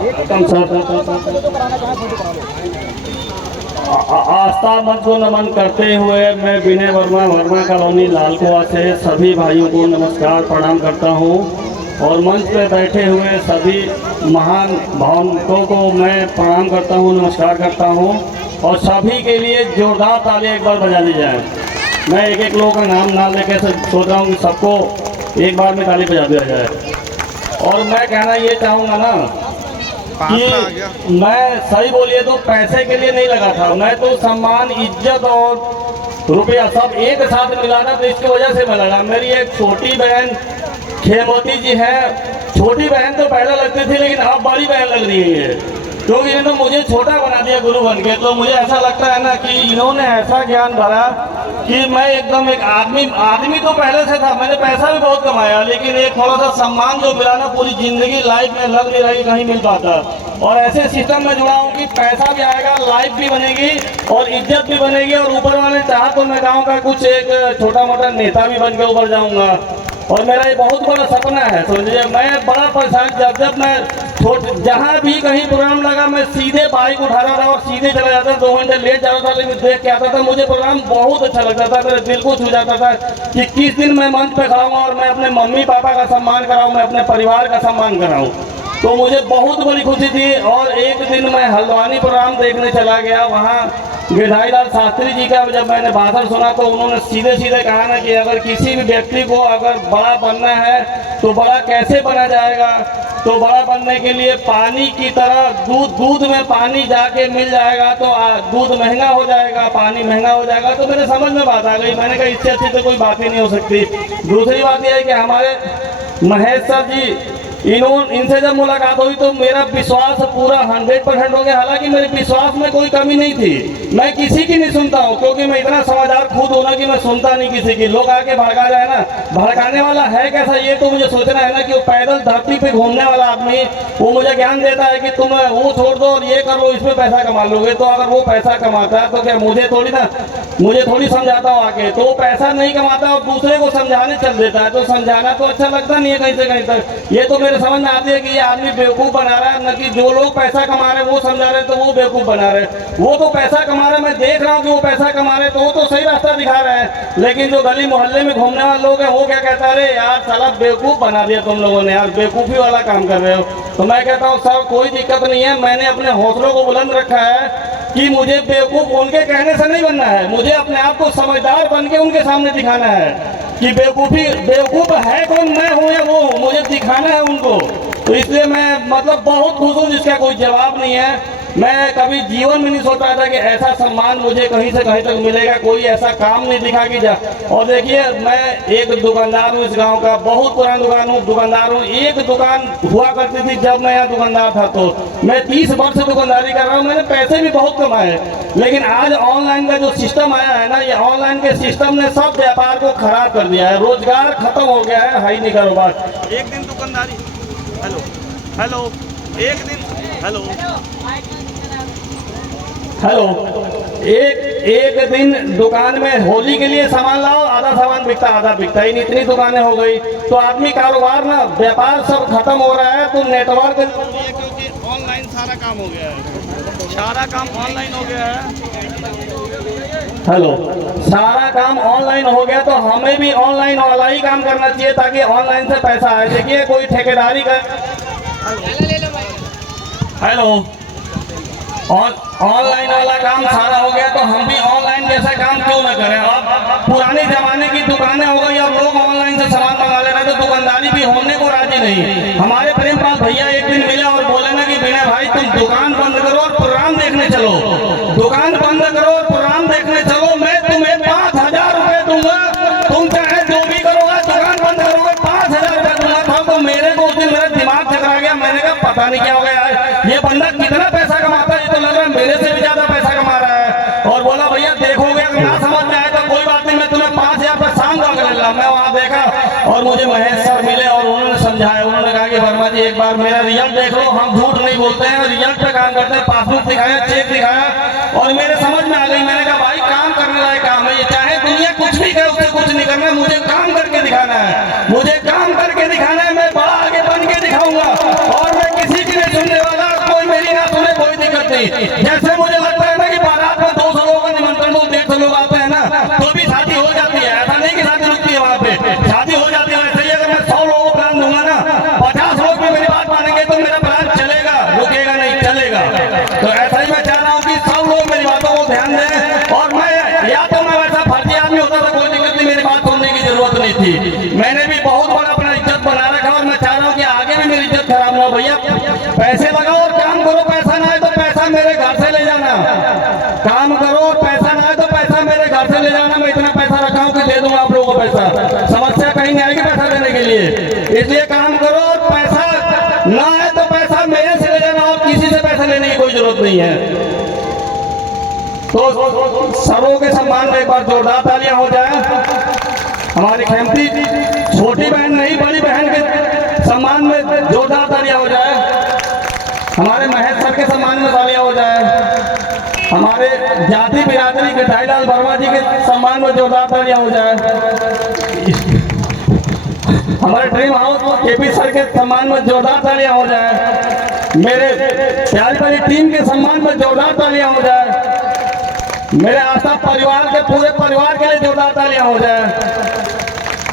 आस्था मंच को नमन करते हुए मैं विनय वर्मा, वर्मा कॉलोनी लालकुआ से सभी भाइयों को नमस्कार प्रणाम करता हूं और मंच पे बैठे हुए सभी महान भावकों को मैं प्रणाम करता हूं, नमस्कार करता हूं और सभी के लिए जोरदार ताली एक बार बजा दी जाए। मैं एक एक लोगों का नाम ना लेके सोच रहा हूँ कि सबको एक बार में ताली बजा दिया जाए। और मैं कहना ये चाहूँगा ना कि मैं सही बोलिए तो पैसे के लिए नहीं लगा था, मैं तो सम्मान, इज्जत और रुपया सब एक साथ मिला था, तो इसकी वजह से मैं लगा। मेरी एक छोटी बहन खेमवती जी है, छोटी बहन तो पहले लगती थी लेकिन अब बड़ी बहन लग रही है, क्योंकि इन्होंने मुझे छोटा बना दिया गुरु बन के। तो मुझे ऐसा लगता है ना कि इन्होंने ऐसा ज्ञान भरा कि मैं एकदम एक आदमी तो पहले से था, मैंने पैसा भी बहुत कमाया, लेकिन एक थोड़ा सा सम्मान जो मिला ना पूरी जिंदगी लाइफ में लग नहीं रही, कहीं मिल पाता। और ऐसे सिस्टम में जुड़ा हूँ कि पैसा भी आएगा, लाइफ भी बनेगी और इज्जत भी बनेगी, और ऊपर वाले चाह तो मैं गाँव का कुछ एक छोटा मोटा नेता भी बन के ऊपर जाऊँगा। और मेरा ये बहुत बड़ा सपना है। समझिए मैं बड़ा परेशान, जब मैं जहाँ भी कहीं प्रोग्राम लगा मैं सीधे बाइक उठाता था और सीधे चला जाता था, 2 घंटे लेट जाता था लेकिन देख के आता था। मुझे प्रोग्राम बहुत अच्छा लगता था, मेरे दिल को छू जाता था कि किस दिन मैं मंच पे खड़ा हूँ और मैं अपने मम्मी पापा का सम्मान कराऊँ, मैं अपने परिवार का सम्मान कराऊँ। तो मुझे बहुत बड़ी खुशी थी। और एक दिन मैं हल्द्वानी प्रोग्राम देखने चला गया, वहाँ गिरधारीलाल शास्त्री जी का जब मैंने भाषण सुना तो उन्होंने सीधे सीधे कहा ना कि अगर किसी भी व्यक्ति को अगर बड़ा बनना है तो बड़ा कैसे बना जाएगा, तो बड़ा बनने के लिए पानी की तरह दूध में पानी जाके मिल जाएगा तो दूध महंगा हो जाएगा, पानी महंगा हो जाएगा। तो मेरे समझ में बात आ गई, मैंने कहा इससे अच्छी तो कोई बात ही नहीं हो सकती। दूसरी बात यह है कि हमारे महेश सर जी, इनसे जब मुलाकात हुई तो मेरा विश्वास पूरा 100% हो गया। हालांकि मेरे विश्वास में कोई कमी नहीं थी, मैं किसी की नहीं सुनता हूँ, क्योंकि मैं इतना समझदार खुद हूँ ना कि मैं सुनता नहीं किसी की। लोग आके भड़का जाए ना, भड़काने वाला है कैसा ये तो मुझे सोचना है ना कि वो पैदल धरती पे घूमने वाला आदमी वो मुझे ज्ञान देता है कि तुम वो छोड़ दो और ये कर लो, इसमें पैसा कमा लोगे। तो अगर वो पैसा कमाता है तो क्या मुझे थोड़ी समझाता हो आके, तो वो पैसा नहीं कमाता और दूसरे को समझाने चल देता है, तो समझाना तो अच्छा लगता नहीं है कहीं से कहीं तक। ये तो मेरे समझ में आती है कि ये आदमी बेवकूफ़ बना रहा है, न कि जो लोग पैसा कमा रहे हैं वो समझा रहे हैं तो वो बेवकूफ़ बना रहे हैं। वो तो पैसा कमा रहे हैं, मैं देख रहा हूँ कि वो पैसा कमा रहे हैं तो वो तो सही रास्ता दिखा रहे हैं, लेकिन जो गली मोहल्ले में घूमने वाले लोग हैं वो क्या कहता है, अरे यार साला बेवकूफ़ बना दिया तुम लोगों ने, यार बेवकूफ़ी वाला काम कर रहे हो। तो मैं कहता हूँ सर कोई दिक्कत नहीं है, मैंने अपने हौसलों को बुलंद रखा है कि मुझे बेवकूफ़ उनके कहने से नहीं बनना है, मुझे अपने आप को समझदार बन के उनके सामने दिखाना है कि बेवकूफ़ है कौन, मैं हूँ या वो, मुझे दिखाना है उनको। तो इसलिए मैं मतलब बहुत खुश हूँ, जिसका कोई जवाब नहीं है। मैं कभी जीवन में नहीं सोचा था कि ऐसा सम्मान मुझे कहीं से कहीं तक मिलेगा, कोई ऐसा काम नहीं दिखा कि जा। और देखिए मैं एक दुकानदार हूँ, इस गांव का बहुत पुराना दुकानदार हूँ। एक दुकान हुआ करती थी जब मैं यहाँ दुकानदार था, तो मैं 30 वर्ष से दुकानदारी कर रहा हूँ, मैंने पैसे भी बहुत कमाए। लेकिन आज ऑनलाइन का जो सिस्टम आया है ना, ये ऑनलाइन के सिस्टम ने सब व्यापार को खराब कर दिया है, रोजगार खत्म हो गया है ही नहीं कारोबार। एक दिन दुकानदारी, हेलो एक दिन हेलो एक दिन दुकान में होली के लिए सामान लाओ, आधा सामान बिकता आधा बिकता ही नहीं, इतनी दुकानें हो गई। तो आदमी कारोबार ना व्यापार सब खत्म हो रहा है। तो नेटवर्क क्योंकि ऑनलाइन सारा काम हो गया है, सारा काम ऑनलाइन हो गया है, सारा काम ऑनलाइन हो गया, तो हमें भी ऑनलाइन वाला ही काम करना चाहिए ताकि ऑनलाइन से पैसा आए। देखिए कोई ठेकेदारी का और ऑनलाइन वाला काम सारा हो गया, तो हम भी ऑनलाइन जैसा काम क्यों ना करें। अब पुराने जमाने की दुकानें हो गई और लोग ऑनलाइन से सामान मंगा ले रहे थे, तो दुकानदारी भी होने को राजी नहीं। हमारे प्रेमपाल भैया एक दिन मिले और बोले ना कि विनय भाई तुम दुकान बंद करो और प्रोग्राम देखने चलो, दुकान बंद करो और प्रोग्राम देखने चलो, मैं तुम्हें 5000 रुपये दूंगा, तुम चाहे जो भी करोगे, दुकान बंद करोगे 5000 रुपये दूंगा था। तो मेरे को उस दिन मेरा दिमाग चकरा गया, मैंने कहा पता नहीं क्या हो गया यार, ये बंदा कितना पैसा कमाता है, ये तो लग रहा है मेरे से भी ज्यादा पैसा कमा रहा है। और बोला भैया देखोगे अगर ना समझ में आए तो कोई बात नहीं, मैं तुम्हें 5000 रुपये शाम को अगर ले। मैं वहाँ देखा और मुझे महेश सर मिले और उन्होंने समझाया, उन्होंने कहा कि वर्मा जी एक बार मेरा रिजल्ट देख लो, हम झूठ नहीं बोलते हैं, रिजल्ट पे काम करते हैं, पासबुक दिखाया, चेक दिखाया और मेरे समझ में आ गई। मैंने कहा भाई काम करने लायक काम है ये, चाहे दुनिया कुछ भी करे उससे कुछ नहीं करना, मुझे काम करके दिखाना है, मुझे काम करके दिखाना है, मैं बड़ा आगे बन के दिखाऊंगा और मैं किसी की नहीं सुनने वाला। नहीं। जैसे मुझे लगता है ना कि बारात में 200 लोगों का निमंत्रण हो, 150 लोग आते हैं ना, तो भी शादी हो जाती है। ऐसा नहीं कि शादी रुकती है वहाँ पे, शादी हो जाती है। वैसे ही अगर मैं 100 लोगों को प्लान दूंगा ना, 50 लोग भी मेरी बात मानेंगे तो मेरा प्लान चलेगा, रुकेगा नहीं, चलेगा। तो ऐसा ही मैं चाह रहा हूँ कि सब लोग मेरी बातों को ध्यान दें। और मैं या तो मैं वैसा फर्जी आदमी होता तो कोई दिक्कत नहीं, मेरी बात सुनने की जरूरत नहीं थी। मैंने भी बहुत बड़ा अपना इज्जत बना रखा और मैं चाह रहा हूँ कि आगे भी मेरी इज्जत खराब ना हो। भैया पैसे लगाओ और काम करो, पैसा ना आए तो पैसा मेरे घर से ले जाना। काम करो और पैसा ना आए तो पैसा मेरे घर से ले जाना। मैं इतना पैसा रखा हूँ कि दे दूंगा आप लोगों को पैसा, समस्या कहीं नहीं आएगी पैसा देने के लिए। इसलिए काम करो और पैसा ना आए तो पैसा मेरे से ले जाना और किसी से पैसा लेने की कोई जरूरत नहीं है। तो सबों के सम्मान में एक बार जोरदार तालियां हो जाए। हमारी खेमती छोटी बहन नहीं, बड़ी बहन के सम्मान में जोरदार तालियां हो जाए। हमारे महेश सर के सम्मान में तालियां हो जाए। हमारे जाति बिरादरी के ढाईलाल वर्मा जी के सम्मान में जोरदार तालियां हो जाए। हमारे ड्रीम हाउस केपी सर के सम्मान में जोरदार तालियां हो जाए। मेरे प्यारी बड़ी टीम के सम्मान में जोरदार तालियां हो जाए। मेरे आस्था परिवार के पूरे परिवार के लिए जोरदार तालियां हो जाए।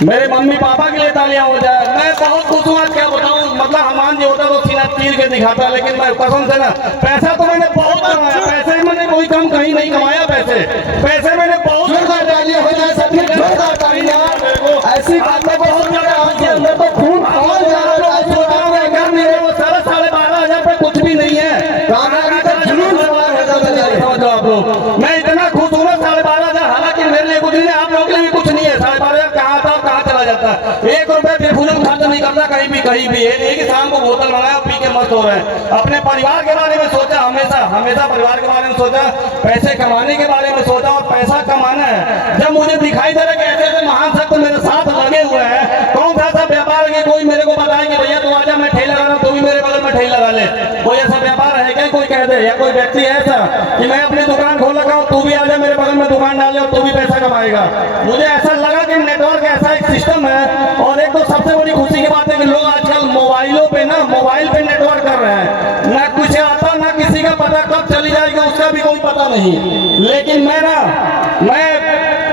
मेरे मम्मी पापा के लिए तालियां हो जाए। मैं बहुत खुश हूँ, आज क्या बताऊँ, मतलब हनुमान जी होता तो सीना तीर के दिखाता, लेकिन मैं कसम से ना, पैसा तो मैंने बहुत कमाया, पैसे मैंने कोई कम कहीं नहीं कमाया। पैसे मैंने बहुत तालियां हो जाए सबकी, जोरदार तालियां। ऐसी बातें बहुत आपके अंदर तो खून खौल जा रहा है। घर मेरे वो 12,500 पे कुछ भी नहीं है। जुनून सवार हो जाता है आप लोग। मैं इतना खुश हूँ ना, 12,500, हालांकि मेरे लिए कुछ नहीं है, आप लोगों के लिए भी कुछ नहीं है। 12,500 कहाँ था, कहाँ चला जाता है। 1 रुपए बेफुजूल खर्च नहीं करता कहीं भी। ये नहीं कि शाम को बोतल मंगाया पी के मस्त हो रहे हैं। अपने परिवार के बारे में सोचा, हमेशा परिवार के बारे में सोचा, पैसे कमाने के बारे में सोचा और पैसा कमाना है। जब मुझे दिखाई दे रहा है कि ऐसे ऐसे महान शख्स मेरे साथ लगे हुए हैं, कौन सा ऐसा व्यापार है कोई मेरे को बताए कि भैया तू आजा, मैं ठेला लगा रहा हूँ, तू भी मेरे बगल में ठेला लगा ले। कोई ऐसा व्यापार है क्या कोई कह दे, या कोई व्यक्ति है ऐसा कि मैं अपनी दुकान खोल लगा हूँ, तू भी आजा मेरे बगल में दुकान डाले और तू भी पैसा कमाएगा। मुझे ऐसा लगा कि नेटवर्क ऐसा एक सिस्टम है। और एक तो सबसे बड़ी खुशी की बात है कि लोग आजकल मोबाइलों पे ना, मोबाइल पे नेटवर्क कर रहे हैं। ना कुछ आता, ना किसी का पता कब चली जाएगा उसका भी कोई पता नहीं। लेकिन मैं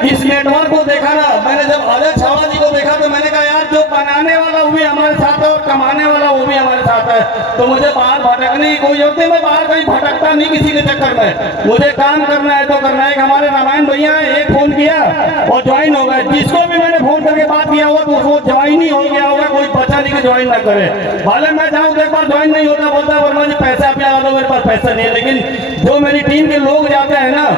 इस नेटवर्क को देखा ना, मैंने जब अजय छावा जी को देखा तो मैंने कहा यार, जो बनाने वाला वो भी हमारे साथ है और कमाने वाला वो भी हमारे साथ है। तो मुझे बाहर भटकने की कोई जरूरत नहीं, मैं बाहर कहीं भटकता नहीं किसी के चक्कर में। मुझे काम करना है तो करना है। हमारे रामायण भैया एक फोन किया और ज्वाइन हो गए। जिसको भी मैंने फोन करके बात किया हुआ तो वो ज्वाइन ही हो गया होगा, कोई बचा नहीं कि ज्वाइन ना करे। भले मैं जाऊँ तो एक बार ज्वाइन नहीं होता, बोलता वर्मा जी पैसे आप लगा दो, मेरे पास पैसा नहीं है। लेकिन जो मेरी टीम के लोग जाते हैं ना,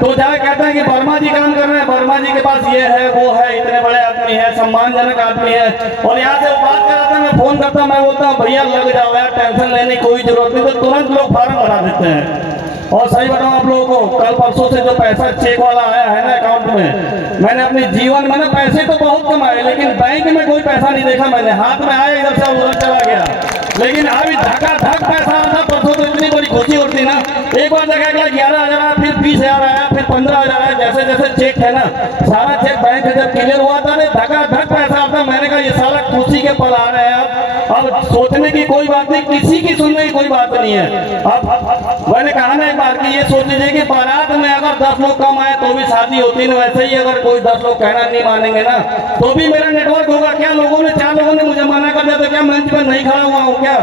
तो जाके कहते हैं कि वर्मा जी काम कर रहे हैं, वर्मा जी के पास ये है वो है, इतने बड़े आदमी है, सम्मानजनक आदमी है। और यहाँ से बात कराता है, मैं फोन करता हूँ, मैं बोलता हूँ भैया लग जाओ यार, टेंशन लेने की कोई जरूरत नहीं। तो तुरंत लोग फॉर्म भरा देते हैं। और सही बताऊं आप लोगों को, कल परसों से जो पैसा चेक वाला आया है ना अकाउंट में, मैंने अपने जीवन में ना पैसे तो बहुत कमाए, लेकिन बैंक में कोई पैसा नहीं देखा मैंने। हाथ में आया इधर से उधर चला गया, लेकिन अभी धक पैसा आता। परसों तो इतनी बड़ी खुशी होती ना, एक बार देखा गया 11,000 आया, फिर 20,000 आया, फिर 15,000 आया। जैसे जैसे चेक है ना, सारा चेक बैंक से जब क्लियर हुआ था, धक पैसा आता। मैंने कहा ये सारा खुशी के पल आ रहे हैं। अब सोचने की कोई बात नहीं, किसी की सुनने की कोई बात नहीं है। अब मैंने कहा ना एक बार कि ये सोच लीजिए कि बारात में अगर 10 लोग कम आए तो भी शादी होती है, वैसे ही अगर कोई 10 लोग कहना नहीं मानेंगे ना तो भी मेरा नेटवर्क होगा। क्या लोगों ने 4 लोगों ने मुझे मना कर दिया तो क्या मंच पर नहीं खड़ा हुआ हूँ? क्या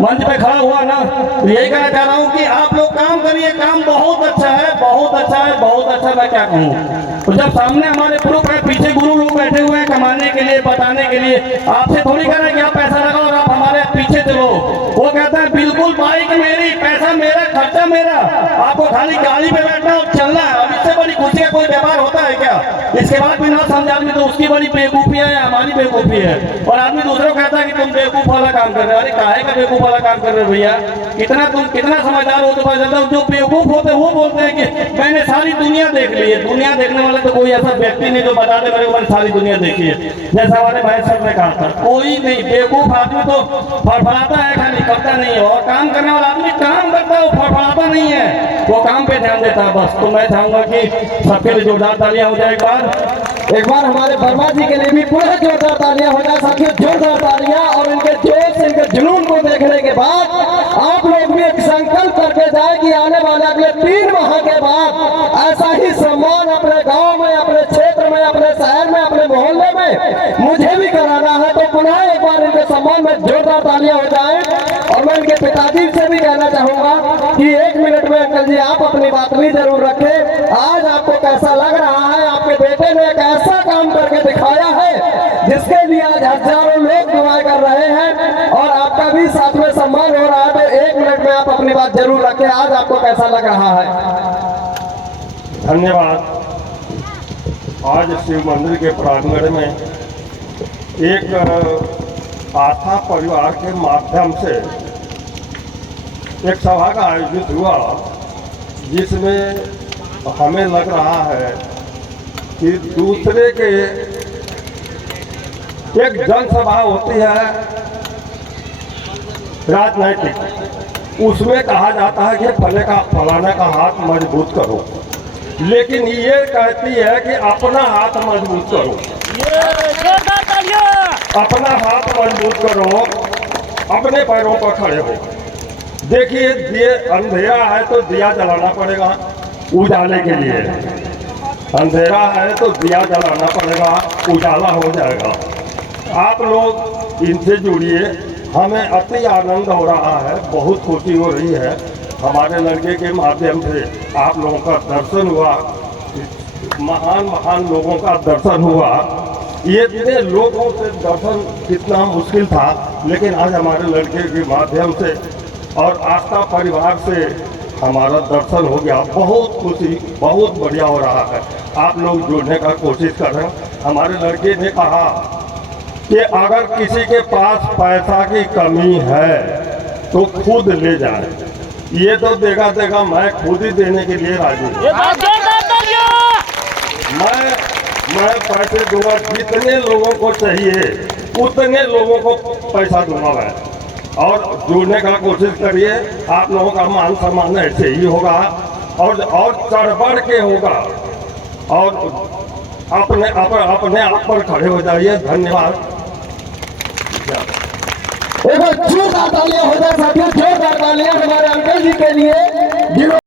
मंच पे खड़ा हुआ ना। तो यही कहना चाह रहा हूँ कि आप लोग काम करिए, काम बहुत अच्छा है, बहुत अच्छा है, बहुत अच्छा। मैं क्या कहूँ, तो जब सामने हमारे प्रूफ है, पीछे गुरु लोग बैठे हुए हैं कमाने के लिए, बताने के लिए, आपसे थोड़ी कह रहे हैं कि आप पैसा लगाओ और आप हमारे पीछे चलो। वो कहता है बिल्कुल बाइक मेरी, पैसा मेरा, खर्चा मेरा, आपको खाली गाड़ी पे बैठना और चलना है। अब इससे बड़ी खुशी का कोई व्यापार होता है क्या? इसके बाद भी ना समझ आदमी तो उसकी बड़ी बेवकूफी है या हमारी बेवकूफी है। और आदमी दूसरों को कहता है कि तुम बेवकूफ वाला काम कर रहे हो। अरे काहे का बेवकूफ वाला काम कर रहे हो भैया? तुम कितना समझदार हो तो पता चलता है। जो बेवकूफ होते हैं वो बोलते हैं कि मैंने सारी दुनिया देख ली है। दुनिया देखने वाले तो कोई ऐसा व्यक्ति नहीं जो बता दे मेरे को मैंने सारी दुनिया देखी है। जैसा हमारे भाई साहब ने कहा था, कोई नहीं। बेवकूफ आदमी तो फड़फड़ाता है, खाली करता नहीं है। और काम करने वाला आदमी काम करता है, वो फड़फड़ाता नहीं है, वो काम पे ध्यान देता है बस। तो मैं चाहूंगा कि सबके लिए जोरदार तालियां हो जाए एक बार हमारे वर्मा जी के लिए भी पूरा जोरदार तालियां हो जाए। साथियों जोरदार तालियां। और इनके जोश, इनके जुनून को देखने के बाद आप लोग भी एक संकल्प करके जाए कि आने वाले अगले 3 माह के बाद ऐसा ही सम्मान अपने गांव में, अपने क्षेत्र में, अपने शहर में, अपने मोहल्ले में मुझे भी कराना है। तो पुनः एक बार इनके सम्मान में जोरदार तालियां हो जाए। और मैं इनके पिताजी से भी कहना चाहूंगा कि 1 मिनट में अंकल जी आप अपनी बात भी जरूर रखें। आज आपको कैसा लग रहा है? आपके बेटे ने एक ऐसा काम करके दिखाया है जिसके लिए आज हजारों लोग दुआ कर रहे हैं और आपका भी साथ में सम्मान हो रहा है। तो 1 मिनट में आप अपनी बात जरूर रखें। आज आपको कैसा लग रहा है? धन्यवाद। आज शिव मंदिर के प्रांगण में एक आस्था परिवार के माध्यम से एक सभा का आयोजित हुआ, जिसमें हमें लग रहा है कि दूसरे के एक जनसभा होती है राजनैतिक, उसमें कहा जाता है कि फलाने का हाथ मजबूत करो, लेकिन ये कहती है कि अपना हाथ मजबूत करो, अपना हाथ मजबूत करो, अपने पैरों पर खड़े हो। देखिए, दिए अंधेरा है तो दिया जलाना पड़ेगा उजाले के लिए, अंधेरा है तो दिया जलाना पड़ेगा, उजाला हो जाएगा। आप लोग इनसे जुड़िए, हमें अति आनंद हो रहा है, बहुत खुशी हो रही है। हमारे लड़के के माध्यम से आप लोगों का दर्शन हुआ, महान महान लोगों का दर्शन हुआ। ये इतने लोगों से दर्शन कितना मुश्किल था, लेकिन आज हमारे लड़के के माध्यम से और आस्था परिवार से हमारा दर्शन हो गया। बहुत खुशी, बहुत बढ़िया हो रहा है। आप लोग जुड़ने का कोशिश कर रहे हैं। हमारे लड़के ने कहा कि अगर किसी के पास पैसा की कमी है तो खुद ले जाए, ये तो देगा, मैं खुद ही देने के लिए राजी हूँ। मैं पैसे दूंगा, जितने लोगों को चाहिए उतने लोगों को पैसा दूंगा मैं। और जुड़ने का कोशिश करिए, आप लोगों का मान सम्मान ऐसे ही होगा और चढ़ बढ़ के होगा, और अपने आप पर खड़े हो जाइए। धन्यवाद। एक बार जोरदार तालियां हो जाए साथियों, जोरदार तालियां हमारे अंकल जी के लिए।